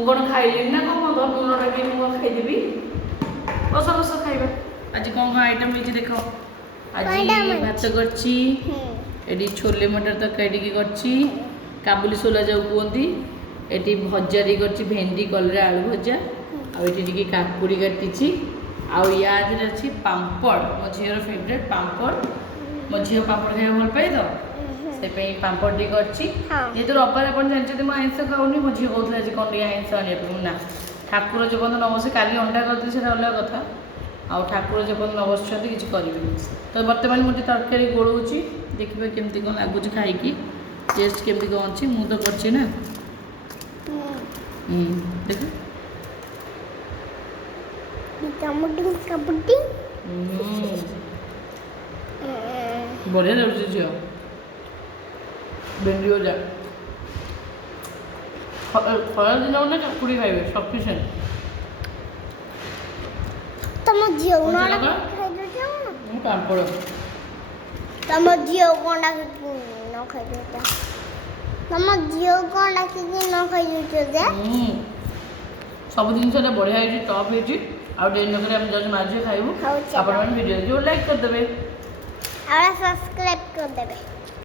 ମୁଁ କ'ଣ ଖାଇଲିନି ନା କ'ଣ ତ ଲୁଣ ଡାକିନି ମୁଁ ଖାଇଦେବି। ବସ ବସ ଖାଇବା। ଆଜି କ'ଣ କ'ଣ ଆଇଟମ୍ ହେଇଛି ଦେଖ। ଆଜି ଭାତ କରିଛି, ଏଠି ଛୋଲେ ମଟର ତରକାରୀ ଟିକେ କରିଛି, କାବୁଲି ସୋଲା ଯାଉ କୁହନ୍ତି। ଏଠି ଭଜା ଟିକେ କରିଛି, ଭେଣ୍ଡି କଲରା ଆଳୁ ଭଜା। ଆଉ ଏଠି ଟିକେ କାକୁଡ଼ି କାଟିଛି। ଆଉ ୟା ଦେହରେ ଅଛି ପାମ୍ପଡ଼, ମୋ ଝିଅର ଫେଭରେଟ୍ ପାମ୍ପଡ଼। ମୋ ଝିଅ ପାମ୍ପଡ଼ ଖାଇବାକୁ ଭଲ ପାଏ ତ ସେଥିପାଇଁ ପାମ୍ପଡ଼ ଟିକେ କରିଛି। ଯେହେତୁ ରବିବାର ଆପଣ ଜାଣିଛନ୍ତି ମୁଁ ଆଇଁଷ ଖାଉନି, ମୋ ଝିଅ କହୁଥିଲା ଆଜି କ'ଣ ଟିକେ ଆଇଁଷ ଆଣିବା ପାଇଁ। ନା, ଠାକୁର ଯେପର୍ଯ୍ୟନ୍ତ ନ ବସେ, କାଲି ଅଣ୍ଡା କରିଥିଲି ସେଇଟା ଅଲଗା କଥା, ଆଉ ଠାକୁର ଯେପର୍ଯ୍ୟନ୍ତ ନ ବସୁଛନ୍ତି କିଛି କରିବିନି। ତ ବର୍ତ୍ତମାନ ମୁଁ ଟିକେ ତରକାରୀ ଗୋଳଉଛି, ଦେଖିବା କେମିତି କ'ଣ ଲାଗୁଛି ଖାଇକି, ଟେଷ୍ଟ କେମିତି କ'ଣ ଅଛି। ମୁଁ ତ କରିଛି ନା। ଦେଖ ବଢ଼ିଆ ଲାଗୁଛି ଝିଅ। ଭେଣ୍ଡି ଭଜା ଖରା ଦିନ ନା କାକୁଡ଼ି ଖାଇବେ ସଫିସିଏଣ୍ଟ। ତମ ଝିଅ ମୁଁ ପାମ୍ପଡ଼ ତମ ଝିଅ କ'ଣ ଡାକିକି ନ ଖାଇଦେଉଛ? ତମ ଝିଅ କ'ଣ ଡାକିକି ନ ଖାଇଦେଉଛ ଯେ? ସବୁ ଜିନିଷଟା ବଢ଼ିଆ ହେଇଛି, ଟପ୍ ହେଇଛି। ଆଉ ଡେରି ନକରି ଆମେ ଯାଉଛୁ ମାଝି ଖାଇବୁ। ଆପଣମାନେ ଭିଡ଼ିଓ ଦେଖିବୁ, ଲାଇକ୍ କରିଦେବେ ଆଉ ସବସ୍କ୍ରାଇବ୍ କରିଦେବେ।